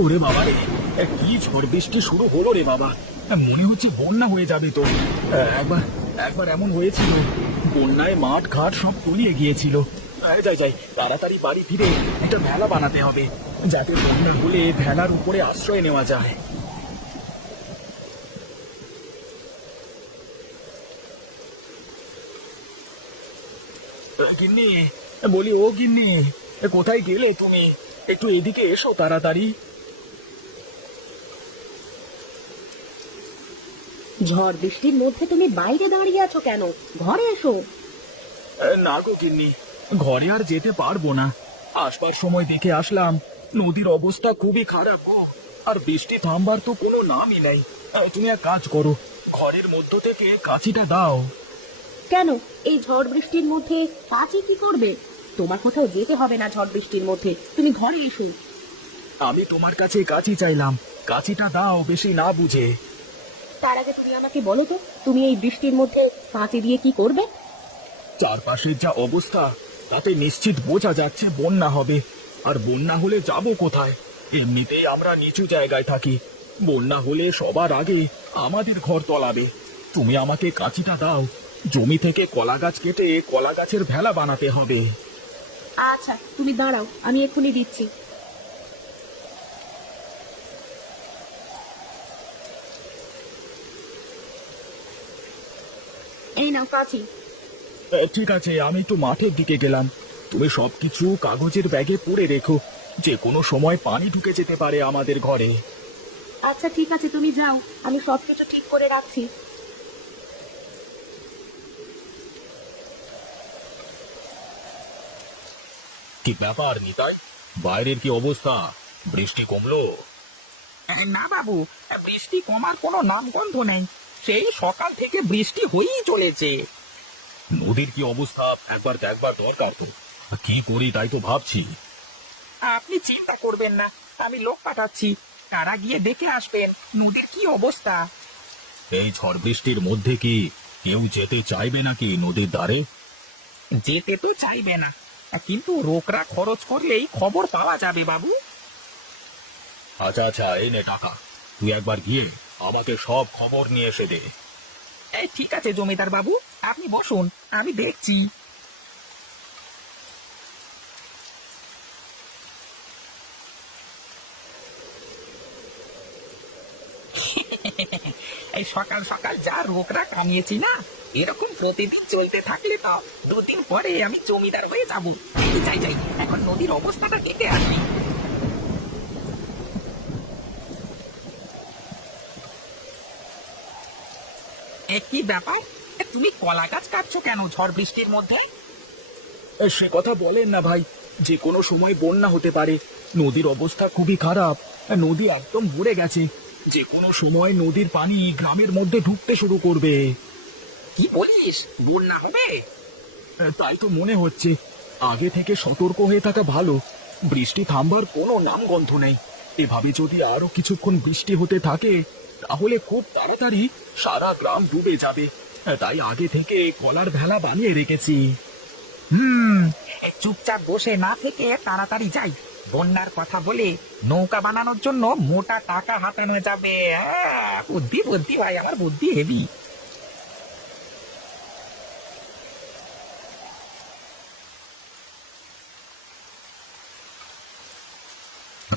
ওরে বাবা রে কি ঝড় বৃষ্টি শুরু হলো রে বাবা মনে হচ্ছে বন্যা হয়ে যাবে তো একবার একবার এমন হয়েছিল বন্যায় মাঠ ঘাট সব তলিয়ে গিয়েছিল যাই যাই তাড়াতাড়ি বাড়ি ফিরে একটা ভেলা বানাতে হবে যাতে বন্যা হলে ভেলার উপরে আশ্রয় নেওয়া যায় গিন্নি বলি ও গিন্নি কোথায় গেলে তুমি একটু এদিকে এসো তাড়াতাড়ি ঝড় বৃষ্টির মধ্যে তুমি বাইরে দাঁড়িয়ে আছো কেন ঘরে এসো না গো কিন্নি ঘরে আর যেতে পারবো না আসবার সময় দেখে আসলাম নদীর অবস্থা খুবই খারাপ গো আর বৃষ্টি থামবার তো কোনো নামই নেই তুমি এক কাজ করো ঘরের মধ্য থেকে কাঁচিটা দাও কেন এই ঝড় বৃষ্টির মধ্যে কাঁচি কি করবে তোমার কোথাও যেতে হবে না ঝড় বৃষ্টির মধ্যে তুমি ঘরে এসো আমি তোমার কাছে কাঁচি চাইলাম কাঁচিটা দাও বেশি না বুঝে তার আগে তুমি আমাকে বলো তো তুমি এই বৃষ্টির মধ্যে পাঁচে দিয়ে কি করবে চারপাশের যা অবস্থা তাতে নিশ্চিত বোঝা যাচ্ছে বন্যা হবে আর বন্যা হলে যাব কোথায় এমনিতেই আমরা নিচু জায়গায় থাকি বন্যা হলে সবার আগে আমাদের ঘর তলাবে তুমি আমাকে কাঁচিটা দাও জমি থেকে কলা গাছ কেটে কলা গাছের ভেলা বানাতে হবে আচ্ছা তুমি দাঁড়াও আমি এক্ষুনি দিচ্ছি নাও কাজে ঠিক আছে আমি একটু মাঠের দিকে গেলাম তুমি সবকিছু কাগজের ব্যাগে পড়ে রেখো যে কোনো সময় পানি ঢুকে যেতে পারে আমাদের ঘরে আচ্ছা ঠিক আছে তুমি যাও আমি সবকিছু ঠিক করে রাখছি কি ব্যাপার নিতাই বাইরের কি অবস্থা বৃষ্টি কমলো না বাবু বৃষ্টি কমার কোনো নামগন্ধ নেই সেই সকাল থেকে বৃষ্টি হয়েই চলেছে নদীর কি অবস্থা একবার দেখবার দরকার তো কি করি তাই তো ভাবছি আপনি চিন্তা করবেন না আমি লোক পাঠাচ্ছি তারা গিয়ে দেখে আসবেন নদীর কি অবস্থা এই ঝড় বৃষ্টির মধ্যে কি কেউ যেতে চাইবে নাকি নদীর দ্বারে যেতে তো চাইবে না কিন্তু রোকরা খরচ করলেই খবর পাওয়া যাবে বাবু আচ্ছা আচ্ছা এই নে টাকা তুই একবার গিয়ে আমাকে সব খবর নিয়ে এসে দে ঠিক আছে জমিদার বাবু আপনি বসুন আমি দেখছি এই সকাল সকাল যা রোগরা কামিয়েছি না এরকম প্রতিদিন চলতে থাকলে তো দুদিন পরে আমি জমিদার হয়ে যাবো যাই যাই এখন নদীর অবস্থাটা কেটে আসি একই ব্যাপার তুমি কলা গাছ কাটছো কেন ঝড় বৃষ্টির মধ্যে সে কথা বলেন না ভাই যে কোনো সময় বন্যা হতে পারে নদীর অবস্থা খুবই খারাপ আর নদী একদম ভরে গেছে যে কোনো সময় নদীর পানি গ্রামের মধ্যে ঢুকতে শুরু করবে কি বলিস বন্যা হবে তাই তো মনে হচ্ছে আগে থেকে সতর্ক হয়ে থাকা ভালো বৃষ্টি থামবার কোনো গন্ধ নেই এভাবে যদি আরো কিছুক্ষণ বৃষ্টি হতে থাকে তাহলে খুব তাড়াতাড়ি সারা গ্রাম ডুবে যাবে তাই আগে থেকে কলার ভেলা বানিয়ে রেখেছি হুম চুপচাপ বসে না থেকে তাড়াতাড়ি যাই বন্যার কথা বলে নৌকা বানানোর জন্য মোটা টাকা হাতানো যাবে বুদ্ধি বুদ্ধি ভাই আমার বুদ্ধি হেবি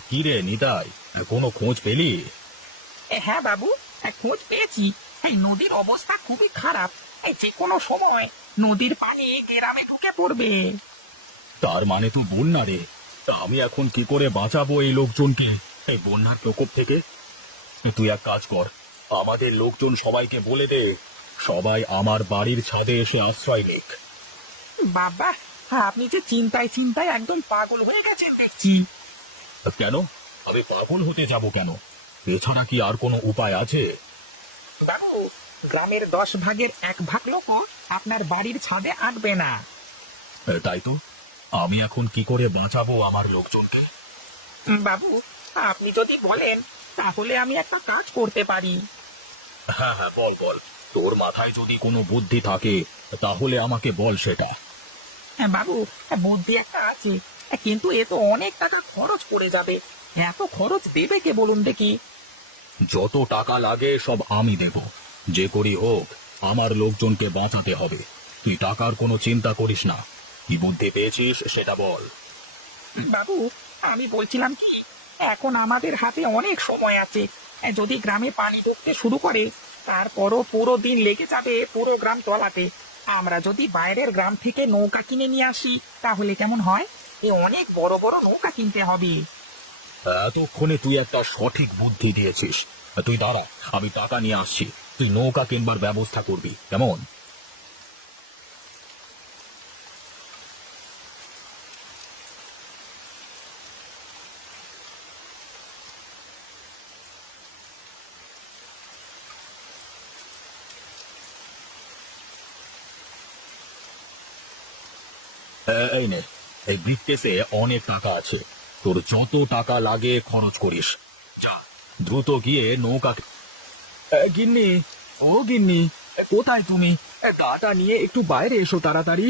কিরে নিতাই কোনো খোঁজ পেলি হ্যাঁ বাবু খোঁজ পেয়েছি এই নদীর অবস্থা খুবই খারাপ এই যে কোনো সময় নদীর পানি গ্রামে ঢুকে পড়বে তার মানে তো বন্যা রে আমি এখন কি করে বাঁচাবো এই লোকজনকে এই বন্যার প্রকোপ থেকে তুই এক কাজ কর আমাদের লোকজন সবাইকে বলে দে সবাই আমার বাড়ির ছাদে এসে আশ্রয় নিক বাবা আপনি যে চিন্তায় চিন্তায় একদম পাগল হয়ে গেছেন দেখছি কেন আমি পাগল হতে যাব কেন এছাড়া কি আর কোনো উপায় আছে বাবু গ্রামের দশ ভাগের এক ভাগ লোক আপনার বাড়ির ছাদে আঁকবে না তাই তো আমি এখন কি করে বাঁচাবো আমার লোকজনকে বাবু আপনি যদি বলেন তাহলে আমি একটা কাজ করতে পারি হ্যাঁ হ্যাঁ বল বল তোর মাথায় যদি কোনো বুদ্ধি থাকে তাহলে আমাকে বল সেটা হ্যাঁ বাবু বুদ্ধি একটা আছে কিন্তু এ তো অনেক টাকা খরচ পড়ে যাবে এত খরচ দেবে কে বলুন দেখি যত টাকা লাগে সব আমি দেব যে করি হোক আমার লোকজনকে বাঁচাতে হবে তুই টাকার কোনো চিন্তা করিস না কি বুদ্ধি পেয়েছিস সেটা বল বাবু আমি বলছিলাম কি এখন আমাদের হাতে অনেক সময় আছে যদি গ্রামে পানি ঢুকতে শুরু করে তারপরও পুরো দিন লেগে যাবে পুরো গ্রাম তলাতে আমরা যদি বাইরের গ্রাম থেকে নৌকা কিনে নিয়ে আসি তাহলে কেমন হয় এ অনেক বড় বড় নৌকা কিনতে হবে এতক্ষণে তুই একটা সঠিক বুদ্ধি দিয়েছিস তুই দাঁড়া আমি টাকা নিয়ে আসছি তুই নৌকা কিনবার ব্যবস্থা করবি কেমন এই নে এই অনেক টাকা আছে তোর যত টাকা লাগে খরচ করিস যা দ্রুত গিয়ে নৌকা গিন্নি ও গিন্নি কোথায় তুমি গাটা নিয়ে একটু বাইরে এসো তাড়াতাড়ি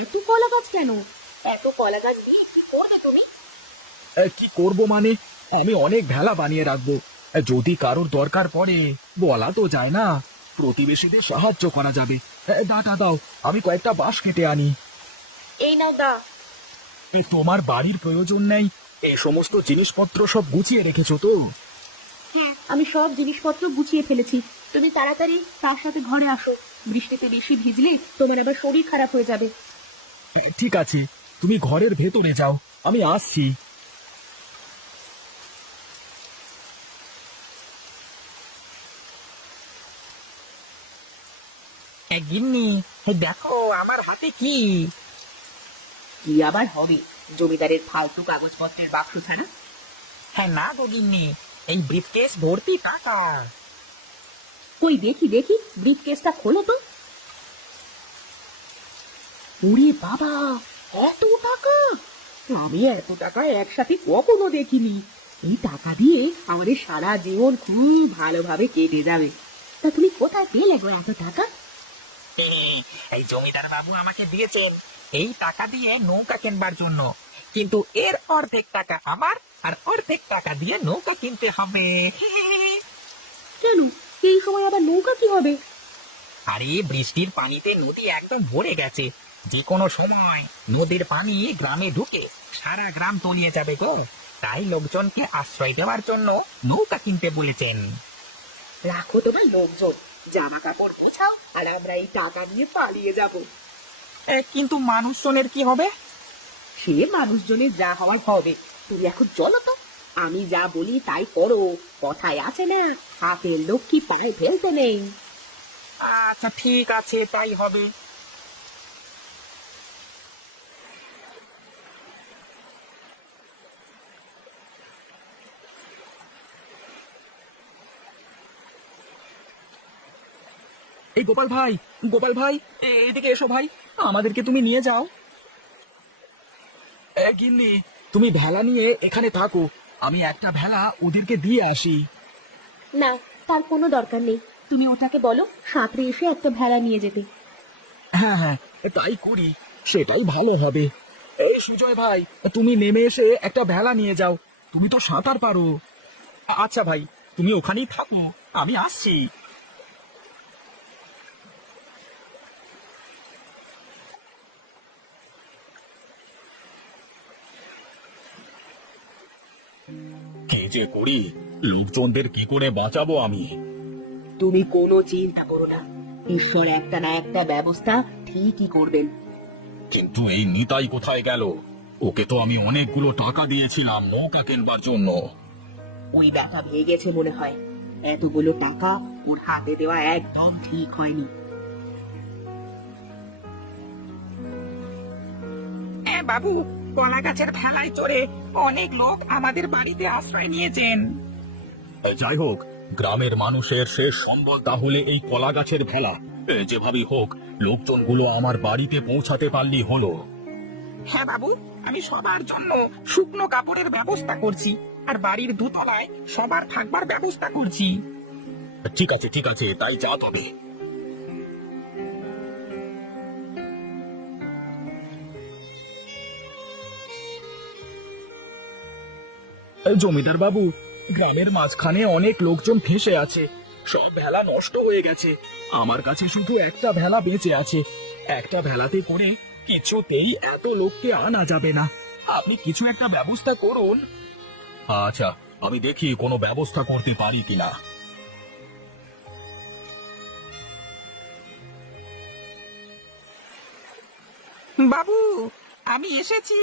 এত কলা গাছ কেন এত কলা গাছ দিয়ে কি করবে তুমি কি করব মানে আমি অনেক ভেলা বানিয়ে রাখবো যদি কারোর দরকার পড়ে বলা তো যায় না প্রতিবেশীদের সাহায্য করা যাবে দাটা দাও আমি কয়েকটা বাঁশ কেটে আনি এই নাও দা এ, তোমার বাড়ির প্রয়োজন নেই এই সমস্ত জিনিসপত্র সব গুছিয়ে রেখেছো তো হ্যাঁ আমি সব জিনিসপত্র গুছিয়ে ফেলেছি তুমি তাড়াতাড়ি তার সাথে ঘরে আসো বৃষ্টিতে বেশি ভিজলে তোমার আবার শরীর খারাপ হয়ে যাবে হ্যাঁ, ঠিক আছে তুমি ঘরের ভেতরে যাও আমি আসছি গিন্নি দেখো আমার হাতে কি কি আবার হবে জমিদারের ফালতু কাগজপত্রের বাক্স ছাড়া হ্যাঁ না গো গিন্নি এই ব্রিফকেস ভর্তি টাকা কই দেখি দেখি ব্রিফকেসটা খোলো তো বাবা এত টাকা আমি এত টাকা একসাথে কখনো দেখিনি এই টাকা দিয়ে আমাদের সারা জীবন খুব ভালোভাবে কেটে যাবে তা তুমি কোথায় পেলে গো এত টাকা এই জমিদার বাবু আমাকে দিয়েছেন এই টাকা দিয়ে নৌকা কেনবার জন্য কিন্তু এর অর্ধেক টাকা আমার আর অর্ধেক টাকা দিয়ে নৌকা কিনতে হবে কেন এই সময় আবার নৌকা কি হবে আরে বৃষ্টির পানিতে নদী একদম ভরে গেছে যে কোনো সময় নদীর পানি গ্রামে ঢুকে সারা গ্রাম তলিয়ে যাবে গো তাই লোকজনকে আশ্রয় দেওয়ার জন্য নৌকা কিনতে বলেছেন রাখো তোমার লোকজন জামা কাপড় গোছাও আর আমরা এই টাকা নিয়ে পালিয়ে যাব কিন্তু মানুষজনের কি হবে সে মানুষজনের যা হওয়ার হবে তুমি এখন চলো তো আমি যা বলি তাই করো কথায় আছে না হাতের লক্ষ্মী পায়ে ফেলতে নেই আচ্ছা ঠিক আছে তাই হবে এই গোপাল ভাই গোপাল ভাই এদিকে এসো ভাই আমাদেরকে তুমি নিয়ে যাও গিন্নি তুমি ভেলা নিয়ে এখানে থাকো আমি একটা ভেলা ওদেরকে দিয়ে আসি না তার কোনো দরকার নেই তুমি ওটাকে বলো সাঁতরে এসে একটা ভেলা নিয়ে যেতে হ্যাঁ হ্যাঁ তাই করি সেটাই ভালো হবে এই সুজয় ভাই তুমি নেমে এসে একটা ভেলা নিয়ে যাও তুমি তো সাঁতার পারো আচ্ছা ভাই তুমি ওখানেই থাকো আমি আসছি যে করি লোকজনদের কি করে বাঁচাবো আমি তুমি কোনো চিন্তা করো না ঈশ্বর একটা না একটা ব্যবস্থা ঠিকই করবেন কিন্তু এই নিতাই কোথায় গেল ওকে তো আমি অনেকগুলো টাকা দিয়েছিলাম নৌকা কেনবার জন্য ওই ব্যথা ভেঙে গেছে মনে হয় এতগুলো টাকা ওর হাতে দেওয়া একদম ঠিক হয়নি হ্যাঁ, বাবু কলা গাছের ভেলায় চড়ে অনেক লোক আমাদের বাড়িতে আশ্রয় নিয়েছেন যাই হোক গ্রামের মানুষের শেষ সম্বল তাহলে এই কলা গাছের ভেলা এ, যেভাবেই হোক গুলো আমার বাড়িতে পৌঁছাতে পারলি হলো হ্যাঁ বাবু আমি সবার জন্য শুকনো কাপড়ের ব্যবস্থা করছি আর বাড়ির দোতলায় সবার থাকবার ব্যবস্থা করছি ঠিক আছে ঠিক আছে তাই যা তবে জমিদার বাবু গ্রামের মাঝখানে অনেক লোকজন ফেসে আছে সব ভেলা নষ্ট হয়ে গেছে আমার কাছে শুধু একটা ভেলা বেঁচে আছে একটা ভেলাতে করে কিছুতেই এত লোককে আনা যাবে না আপনি কিছু একটা ব্যবস্থা করুন আচ্ছা আমি দেখি কোনো ব্যবস্থা করতে পারি কিনা বাবু আমি এসেছি